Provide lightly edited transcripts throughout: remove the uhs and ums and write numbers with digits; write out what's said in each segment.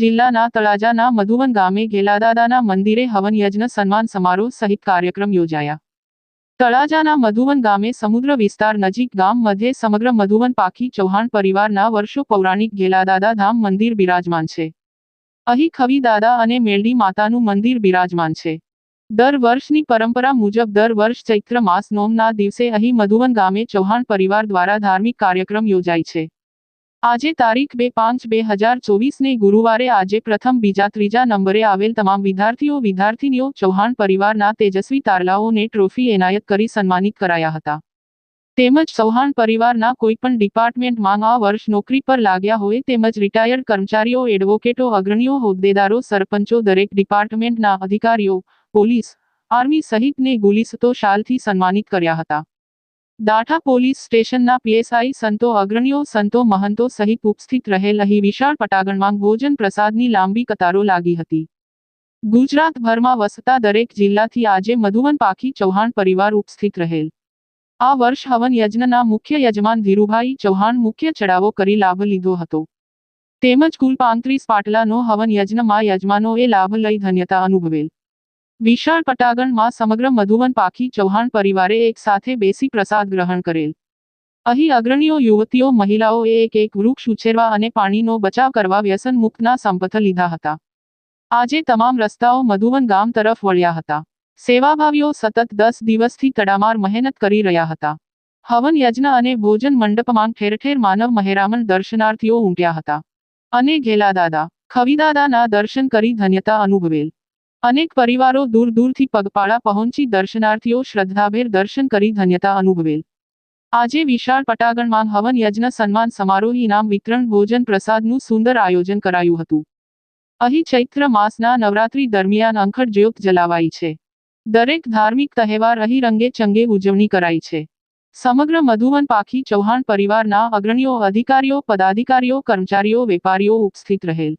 જિલ્લાના તળાજાના મધુવન ગામે ઘેલાદાદાના મંદિરે હવન યજ્ઞ સન્માન સમારોહ સહિત કાર્યક્રમ યોજાયા. તળાજાના મધુવન ગામે સમુદ્ર વિસ્તાર નજીક ગામ મધ્યે સમગ્ર મધુવન પાખી ચૌહાણ પરિવારના વર્ષો પૌરાણિક ઘેલાદાદા ધામ મંદિર બિરાજમાન છે. અહીં ખવી દાદા અને મેલડી માતાનું મંદિર બિરાજમાન છે. દર વર્ષની પરંપરા મુજબ દર વર્ષ ચૈત્ર માસ નોમના દિવસે અહીં મધુવન ગામે ચૌહાણ પરિવાર દ્વારા ધાર્મિક કાર્યક્રમ યોજાય છે. આજે તારીખ 2/5/2024ને ગુરુવારે આજે પ્રથમ બીજા ત્રીજા નંબરે આવેલ તમામ વિદ્યાર્થીઓ ચૌહાણ પરિવારના તેજસ્વી તારલાઓને ટ્રોફી એનાયત કરી સન્માનિત કરાયા હતા. તેમજ ચૌહાણ પરિવારના કોઈપણ ડિપાર્ટમેન્ટમાં આ વર્ષ નોકરી પર લાગ્યા હોય તેમજ રિટાયર્ડ કર્મચારીઓ, એડવોકેટો, અગ્રણીઓ, હોદ્દેદારો, સરપંચો, દરેક ડિપાર્ટમેન્ટના અધિકારીઓ, પોલીસ, આર્મી સહિતને ગુલિસ્તો શાલથી સન્માનિત કર્યા હતા. દાઠા પોલીસ સ્ટેશનના પીએસઆઈ, સંતો, અગ્રણીઓ, સંતો, મહંતો સહિત ઉપસ્થિત રહેલ અહીં વિશાળ પટાંગણમાં ભોજન પ્રસાદની લાંબી કતારો લાગી હતી. ગુજરાતભરમાં વસતા દરેક જિલ્લાથી આજે મધુવન પાખી ચૌહાણ પરિવાર ઉપસ્થિત રહેલ. આ વર્ષ હવન યજ્ઞના મુખ્ય યજમાન ધીરુભાઈ ચૌહાણ મુખ્ય ચડાવો કરી લાભ લીધો હતો. તેમજ કુલ 35 પાટલાનો હવન યજ્ઞમાં યજમાનોએ લાભ લઈ ધન્યતા અનુભવેલ. વિશાળ પટાંગણમાં સમગ્ર મધુવન પાખી ચૌહાણ પરિવારે એક સાથે બેસી પ્રસાદ ગ્રહણ કરેલ. અહીં અગ્રણીઓ, યુવતીઓ, મહિલાઓએ એક વૃક્ષ ઉછેરવા અને પાણીનો બચાવ કરવા વ્યસન મુક્તના સંપથ લીધા હતા. આજે તમામ રસ્તાઓ મધુવન ગામ તરફ વળ્યા હતા. સેવાભાવીઓ સતત 10 દિવસથી તડામાર મહેનત કરી રહ્યા હતા. હવન યજ્ઞ અને ભોજન મંડપમાં ઠેર ઠેર માનવ મહેરામણ દર્શનાર્થીઓ ઉમટ્યા હતા અને ઘેલાદાદા, ખવીદાદાના દર્શન કરી ધન્યતા અનુભવેલ. અનેક પરિવારો દૂર દૂરથી પગપાળા પહોંચી દર્શનાર્થીઓ શ્રદ્ધાભેર દર્શન કરી ધન્યતા અનુભવેલ. આજે વિશાળ પટાંગણમાં હવન યજ્ઞ સન્માન સમારોહ, ઇનામ વિતરણ, ભોજન પ્રસાદનું સુંદર આયોજન કરાયું હતું. અહીં ચૈત્ર માસના નવરાત્રી દરમિયાન અંખડ જ્યોત જલાવાઈ છે. દરેક ધાર્મિક તહેવાર અહીં રંગે ચંગે ઉજવણી કરાઈ છે. સમગ્ર મધુવન પાખી ચૌહાણ પરિવારના અગ્રણીઓ, અધિકારીઓ, પદાધિકારીઓ, કર્મચારીઓ, વેપારીઓ ઉપસ્થિત રહેલ.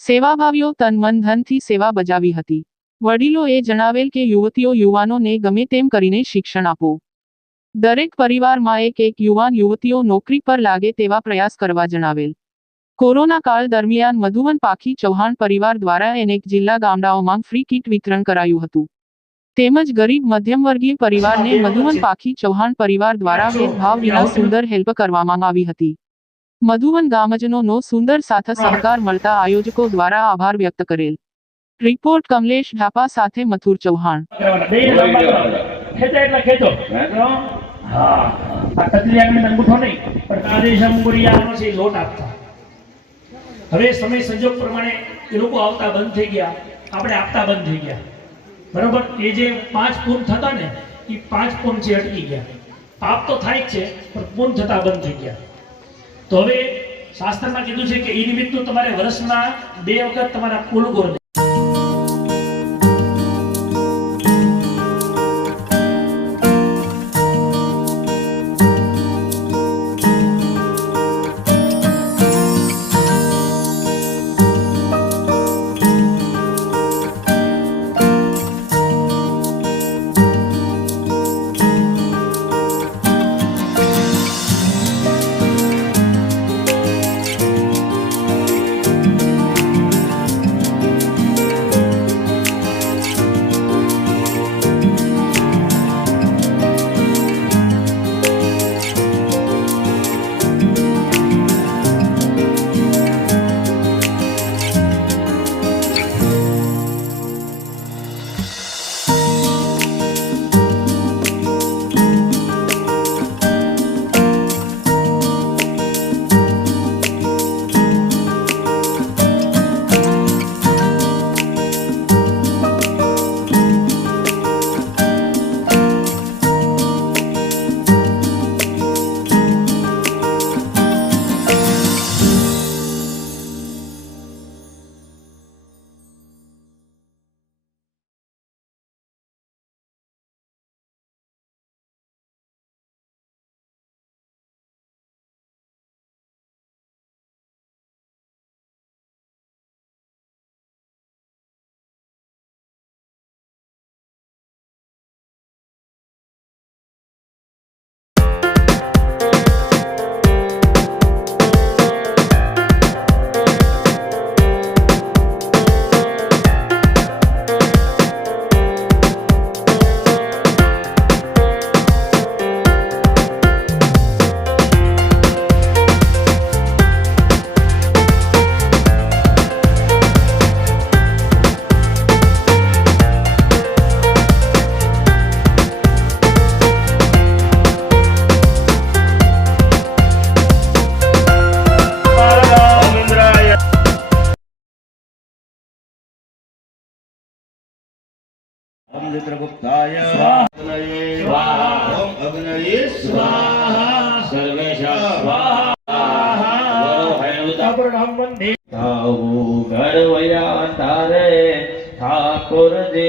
સેવાભાવીઓ તન મન ધનથી સેવા બજાવી હતી. વડીલોએ જણાવેલ કે યુવતીઓ, યુવાનોને ગમે તેમ કરીને શિક્ષણ આપો. દરેક પરિવારમાં એક યુવાન યુવતીઓ નોકરી પર લાગે તેવા પ્રયાસ કરવા જણાવેલ. કોરોના કાળ દરમિયાન મધુવન પાખી ચૌહાણ પરિવાર દ્વારા અનેક જિલ્લા ગામડાઓમાં ફ્રી કીટ વિતરણ કરાયું હતું. તેમજ ગરીબ મધ્યમવર્ગીય પરિવારને મધુવન પાખી ચૌહાણ પરિવાર દ્વારા ભેદભાવ વિના સુંદર હેલ્પ કરવામાં આવી હતી. મધુવન ગામજનોનો સુંદર સાથ સહકાર મળતા આયોજકો દ્વારા આભાર વ્યક્ત કરેલ. રિપોર્ટ કમલેશ ઢાપા સાથે મથુર ચૌહાણ. હવે સમય સંજોગ પ્રમાણે એ લોકો આવતા બંધ થઈ ગયા, આપણે આપતા બંધ થઈ ગયા. બરોબર, એ જે 5 પૂર્ણ થતા ને એ 5 પૂર્ણ છે અટકી ગયા. આપ તો થાય જ છે પણ પૂર્ણ થતા બંધ થઈ ગયા. તો હવે શાસ્ત્રમાં કીધું છે કે એ નિમિત્તનું તમારે વર્ષમાં 2 વખત તમારા કુલ ગોર સર્વૈ સ્વાહા સર્વેશા સ્વાહા બોલો હૈનુતા પ્રણામ વંદે આવું ઘર વયા તારે ઠાકોર દે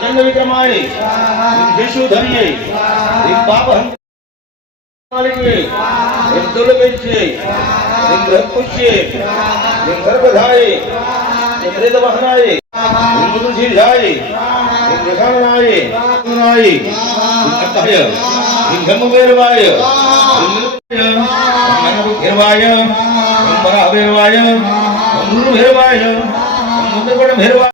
ચંડ વિક્રમાય શિશુધર્ય પાપ दुर्गच्छे पुष्ये सर्वधाये मृतवहनाय मृदुशीलाय प्रसारणाय नाय अत्तय गमवेरवाय मनरुभेरवाय मराभेरवाय मृदुभेरवाय मुद्रगुणभेरवाय